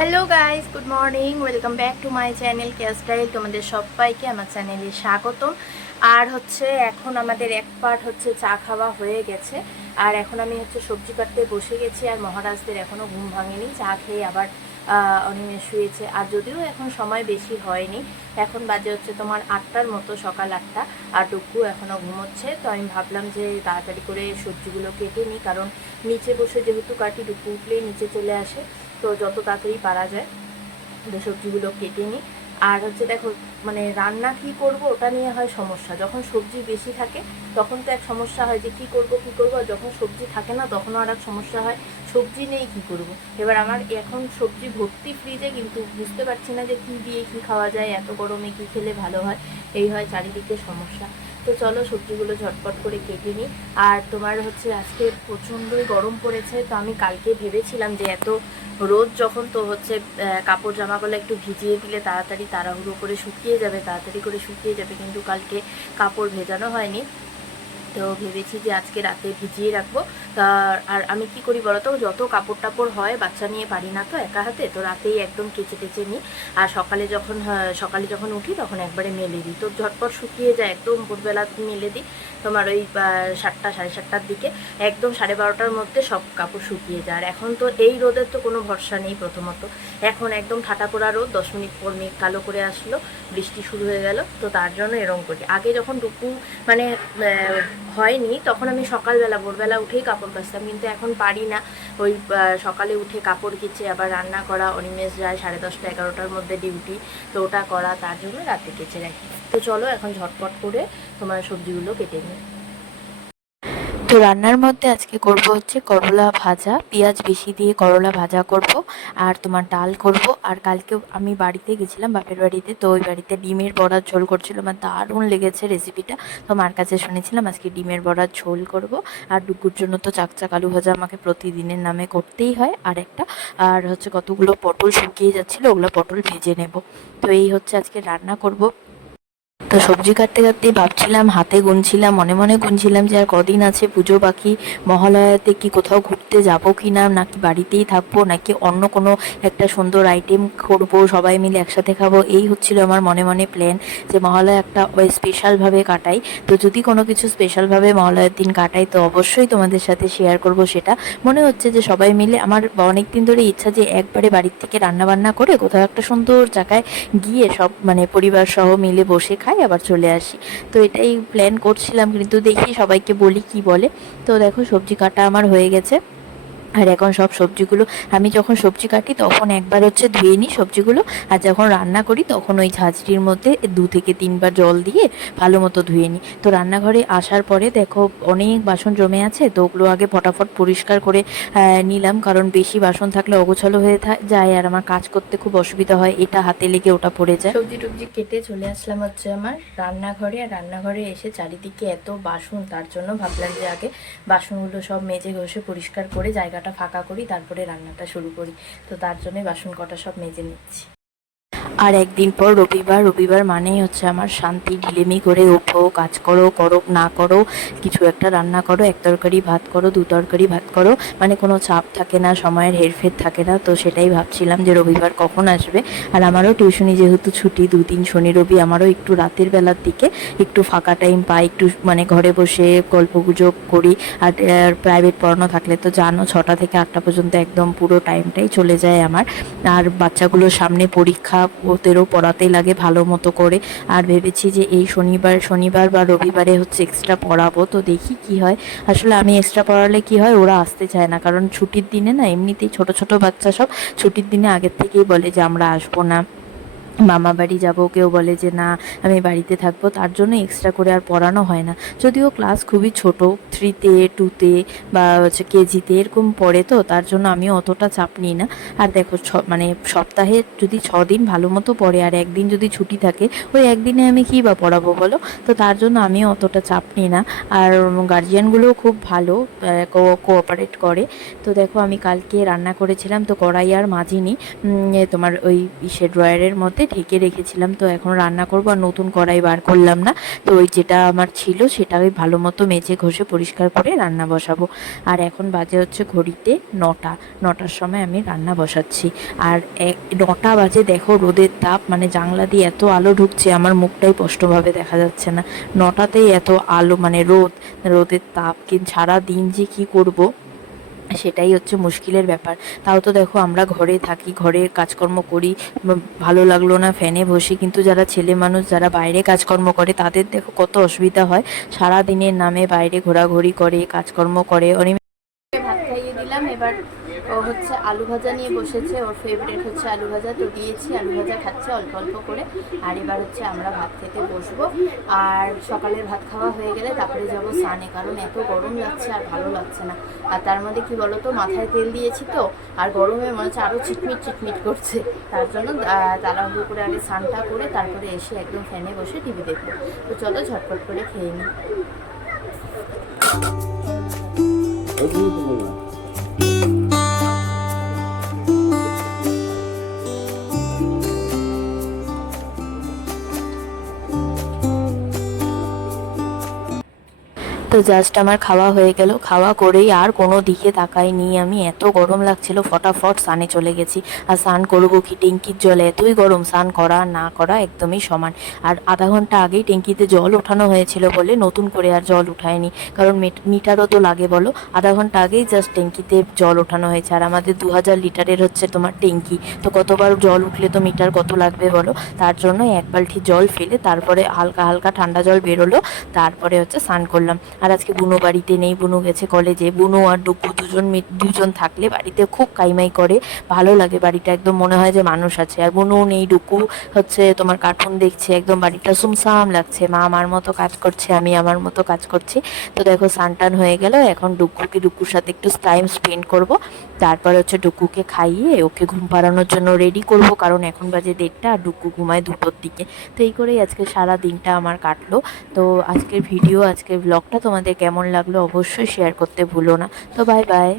Hello guys good morning welcome back to my channel style তোমাদের সবাইকে আমার চ্যানেলে স্বাগতম। আর হচ্ছে এখন আমাদের এক পার্ট হচ্ছে চা খাওয়া হয়ে গেছে। আর এখন আমি হচ্ছে সবজি কাটতে বসে গেছি আর মহারাজদের এখনও ঘুম ভাঙেনি। চা খেয়ে আবার আহ, অনিমেষ শুয়েছে। আর যদিও এখন সময় বেশি হয়নি এখন বাজে হচ্ছে তোমার আটটার মতো সকাল আটটা। আর ডুকু এখনও ঘুমোচ্ছে। তো আমি ভাবলাম যে তাড়াতাড়ি করে সবজিগুলো কেটে নিই। কারণ নিচে বসে যেহেতু কাটি ডুকু উঠলেই নিচে চলে আসে। তো যত তাড়াতাড়ি পারা যায় যে সবজিগুলো কেটে নিই। আর হচ্ছে দেখো মানে রান্না কি করব ওটা নিয়ে হয় সমস্যা। যখন সবজি বেশি থাকে, তখন তো এক সমস্যা হয় যে কি করব কি করব। আর যখন সবজি থাকে না তখনও আর এক সমস্যা হয়, সবজি নেই কি করব? এবার আমার এখন সবজি ভর্তি ফ্রিজে কিন্তু বুঝতে পারছি না যে কি দিয়ে কি খাওয়া যায়, এত গরমে কি খেলে ভালো হয়? এই হয় চারিদিকে সমস্যা। তো চলো সবজিগুলো ঝটপট করে কেটে নিই। আর তোমার হচ্ছে আজকে প্রচণ্ডই গরম পড়েছে, তো আমি কালকে ভেবেছিলাম যে এত রোদ যখন তো হচ্ছে কাপড় জামাগুলো একটু ভিজিয়ে দিলে তাড়াতাড়ি তাড়াহুড়ো করে শুকিয়ে যাবে, তাড়াতাড়ি করে শুকিয়ে যাবে, কিন্তু কালকে কাপড় ভেজানো হয়নি। তো ভেবেছি যে আজকে রাতে ভিজিয়ে রাখব। আর আমি কি করি বলো তো যত কাপড় টাপড় হয়, বাচ্চা নিয়ে পারি না তো একা হাতে, তো রাতেই একদম কেচে টেচে নিই। আর সকালে যখন সকালে যখন উঠি, তখন একবারে মেলে দিই। তো ঝটপট শুকিয়ে যায়, একদম ভোরবেলা মেলে দিই। তোমার ওই সাতটা, সাড়ে সাতটার দিকে একদম সাড়ে বারোটার মধ্যে সব কাপড় শুকিয়ে যায়। আর এখন তো এই রোদের তো কোনো ভরসা নেই প্রথমত। এখন একদম ঠাটা পোড়া রোদ, দশ মিনিট পর মেঘ কালো করে আসলো, বৃষ্টি শুরু হয়ে গেল, তো তার জন্য এরকম করি। আগে যখন ডুকু মানে হয়নি, তখন আমি সকালবেলা, ভোরবেলা উঠেই কাপড় কাচতাম, কিন্তু এখন পারি না। ওই সকালে উঠে কাপড় কেচে আবার রান্না করা, অনিমেষ যায় সাড়ে দশটা, এগারোটার মধ্যে ডিউটি, তো ওটা করা, তার জন্য রাতে কেচে রাখি। তো চলো এখন ঝটপট করে তোমার সবজিগুলো কেটে নিই। তো রান্নার মধ্যে আজকে করব হচ্ছে করলা ভাজা, পেঁয়াজ বেশি দিয়ে করলা ভাজা করব, আর তোমার ডাল করব। আর কালকে আমি বাড়িতে গেছিলাম, বাপের বাড়িতে, তো ওই বাড়িতে ডিমের বড়ার ঝোল করছিল আমার দারুণ লেগেছে রেসিপিটা তো মার কাছে শুনেছিলাম আজকে ডিমের বড়ার ঝোল করব। আর ডুকুর জন্য তো চাকচাক আলু ভাজা আমাকে প্রতিদিনের নামে করতেই হয় আর একটা আর হচ্ছে কতগুলো পটল শুকিয়ে যাচ্ছিল, ওগুলো পটল ভেজে নেব। তো এই হচ্ছে আজকে রান্না করব। তো সবজি কাটতে কাটতে ভাবছিলাম, হাতে গুনছিলাম, মনে মনে গুনছিলাম যে আর কদিন আছে পুজো বাকি, মহালয়াতে কি কোথাও ঘুরতে যাব কি না, নাকি বাড়িতেই থাকব, নাকি অন্য কোনো একটা সুন্দর আইটেম করব, সবাই মিলে একসাথে খাব, এই হচ্ছিল আমার মনে মনে প্ল্যান যে মহালয়া একটা স্পেশালভাবে কাটাই। তো যদি কোনো কিছু স্পেশালভাবে মহালয়ার দিন কাটাই, তো অবশ্যই তোমাদের সাথে শেয়ার করব সেটা। মনে হচ্ছে যে সবাই মিলে আমার অনেক দিন ধরে ইচ্ছা যে একবারে বাড়ির থেকে রান্না বান্না করে কোথাও একটা সুন্দর জায়গায় গিয়ে সব মানে পরিবার সহ মিলে বসে খাই আবার চলে আসি। তো এটাই প্ল্যান করছিলাম, কিন্তু দেখি সবাইকে বলি কি বলে। তো দেখো সবজি কাটা আমার হয়ে গেছে। আর এখন সব সবজিগুলো আমি যখন সবজি কাটি তখন একবার হচ্ছে ধুয়ে নিই সবজিগুলো। আর যখন রান্না করি তখন ওই ঝাঁঝরির মধ্যে দু থেকে তিনবার জল দিয়ে ভালো মতো ধুয়ে নিই। তো রান্নাঘরে আসার পরে দেখো অনেক বাসন জমে আছে, তো ওগুলো আগে ফটাফট পরিষ্কার করে নিলাম। কারণ বেশি বাসন থাকলে অগোছালো হয়ে যায় আর আমার কাজ করতে খুব অসুবিধা হয়, এটা হাতে লেগে ওটা পড়ে যায়। সবজি টবজি কেটে চলে আসলাম হচ্ছে আমার রান্নাঘরে। আর রান্নাঘরে এসে চারিদিকে এত বাসন, তার জন্য ভাবলাম যে আগে বাসনগুলো সব মেজে ঘষে পরিষ্কার করে জায়গাটা ফাঁকা করি, তারপরে রান্নাটা শুরু করি। তো তার জন্যই বাসন কটা সব মেজে নিচ্ছি। আর একদিন পর রবিবার রবিবার মানেই হচ্ছে আমার শান্তি ঢিলেমি করে ওঠো, কাজ করো করো, না করো, কিছু একটা রান্না করো, এক তরকারি ভাত করো, দু তরকারি ভাত করো মানে কোনো চাপ থাকে না, সময়ের হেরফের থাকে না, তো সেটাই ভাবছিলাম যে রবিবার কখন আসবে। আর আমারও টিউশনি যেহেতু ছুটি, দুদিন শনি, রবি, আমারও একটু রাতের বেলার দিকে একটু ফাঁকা টাইম পাই, একটু মানে ঘরে বসে গল্প গুজব করি, আর প্রাইভেট পড়ানো থাকলে তো জানো, ছটা থেকে আটটা পর্যন্ত একদম পুরো টাইমটাই চলে যায় আমার। আর বাচ্চাগুলোর সামনে পরীক্ষা ওদেরও পড়াতে লাগে ভালো মতো করে। আর ভেবেছি যে এই শনিবার শনিবার বা রবিবারে হচ্ছে এক্সট্রা পড়াবো। তো দেখি কি হয়। আসলে আমি এক্সট্রা পড়ালে কি হয়, ওরা আসতে চায় না। কারণ ছুটির দিনে না, এমনিতেই ছোট ছোট বাচ্চা সব ছুটির দিনে আগের থেকেই বলে যে আমরা আসব না। মামা বাড়ি যাব, কেউ বলে যে না, আমি বাড়িতে থাকব, তার জন্য এক্সট্রা করে আর পড়ানো হয় না। যদিও ক্লাস খুবই ছোট থ্রিতে টুতে বা হচ্ছে কেজিতে এরকম পড়ে তো, তার জন্য আমিও অতটা চাপ নিই না। আর দেখো মানে সপ্তাহে যদি ছ দিন ভালো মতো পড়ে, আর একদিন যদি ছুটি থাকে, ওই একদিনে আমি কী বা পড়াবো বলো? তো তার জন্য আমিও অতটা চাপ নিই না। আর গার্জিয়ানগুলোও খুব ভালো কোঅপারেট করে। তো দেখো আমি কালকে রান্না করেছিলাম, তো কড়াই আর এ তোমার ওই ইসের ড্রয়ারের মধ্যে ঢেকে রেখেছিলাম। তো এখন রান্না করব আর নতুন কড়াই বার করলাম না। তো ওই যেটা আমার ছিল সেটা আমি ভালো মতো মেজে ঘষে পরিষ্কার করে রান্না বসাবো। আর এখন বাজে হচ্ছে ঘড়িতে নটা। নটার সময় আমি রান্না বসাচ্ছি। আর এক, নটা বাজে দেখো রোদের তাপ মানে জানলা দিয়ে এত আলো ঢুকছে, আমার মুখটাই স্পষ্টভাবে দেখা যাচ্ছে না। নটাতেই এত আলো মানে রোদ, রোদের তাপ। কিন্তু সারা দিন যে কি করব? সেটাই হচ্ছে মুশকিলের ব্যাপার। তাও তো দেখো আমরা ঘরে থাকি ঘরের কাজকর্ম করি ভালো লাগল না ফ্যানে বসি, কিন্তু যারা ছেলে মানুষ, যারা বাইরে কাজকর্ম করে, তাদের দেখো কত অসুবিধা হয়। সারা দিনের নামে বাইরে ঘোরাঘুরি করে, কাজকর্ম করে অনেক দিলাম। এবার ও হচ্ছে আলু ভাজা নিয়ে বসেছে। ওর ফেভারিট হচ্ছে আলু ভাজা। তো দিয়েছি। আলু ভাজা খাচ্ছে অল্প অল্প করে। আর এবার হচ্ছে আমরা ভাত খেতে বসবো। আর সকালের ভাত খাওয়া হয়ে গেলে তারপরে যাব স্নানে। কারণ এত গরম লাগছে আর ভালো লাগছে না। আর তার মধ্যে কি বলতো? মাথায় তেল দিয়েছি তো। আর গরমে মনে হচ্ছে আরও চিটমিট চিটমিট করছে। তার জন্য তাড়াহুড়ো করে আগে স্নানটা করে তারপরে এসে একদম ফ্যানে বসে টিভি দেখব। তো চলো ঝটপট করে খেয়ে নিই। তো জাস্ট আমার খাওয়া হয়ে গেল। খাওয়া করেই আর কোনো দিকে তাকাইনি। আমি এত গরম লাগছিল, ফটাফট স্নানে চলে গেছি। আর স্নান করব কি ট্যাঙ্কির জল? এতই গরম, স্নান করা, না করা একদমই সমান। আর আধা ঘণ্টা আগেই ট্যাঙ্কিতে জল ওঠানো হয়েছিল বলে নতুন করে আর জল উঠায়নি। কারণ মিটারও তো লাগে বলো। আধা ঘণ্টা আগেই জাস্ট ট্যাঙ্কিতে জল ওঠানো হয়েছে। আর আমাদের দু হাজার লিটারের হচ্ছে তোমার ট্যাঙ্কি। তো কতবার জল উঠলে তো মিটার কত লাগবে বলো? তার জন্য এক বালতি জল ফেলে তারপরে হালকা হালকা ঠান্ডা জল বেরোলো। তারপরে হচ্ছে স্নান করলাম। আর আজকে বুনো বাড়িতে নেই, বুনো গেছে কলেজে বুনো আর ডুকু দুজন দুজন থাকলে বাড়িতে খুব কাইমাই করে, ভালো লাগে বাড়িটা, একদম মনে হয় যে মানুষ আছে। আর বুনো নেই, ডুকু হচ্ছে তোমার কার্টুন দেখছে, একদম বাড়িটা সুমসাম লাগছে। মা আমার মতো কাজ করছে, আমি আমার মতো কাজ করছি। তো দেখো সানটান হয়ে গেল, এখন ডুকুকে, ডুকুর সাথে একটু টাইম স্পেন্ড করব। তারপর হচ্ছে ডুকুকে খাইয়ে ওকে ঘুম পাড়ানোর জন্য রেডি করব, কারণ এখন বাজে দেড়টা আর ডুকু ঘুমায় দুটোর দিকে। তো এই করেই আজকে সারা দিনটা আমার কাটলো। তো আজকের ভিডিও আজকের ব্লগটা তোমাদের কেমন লাগল অবশ্যই শেয়ার করতে ভুলো না। তো বাই বাই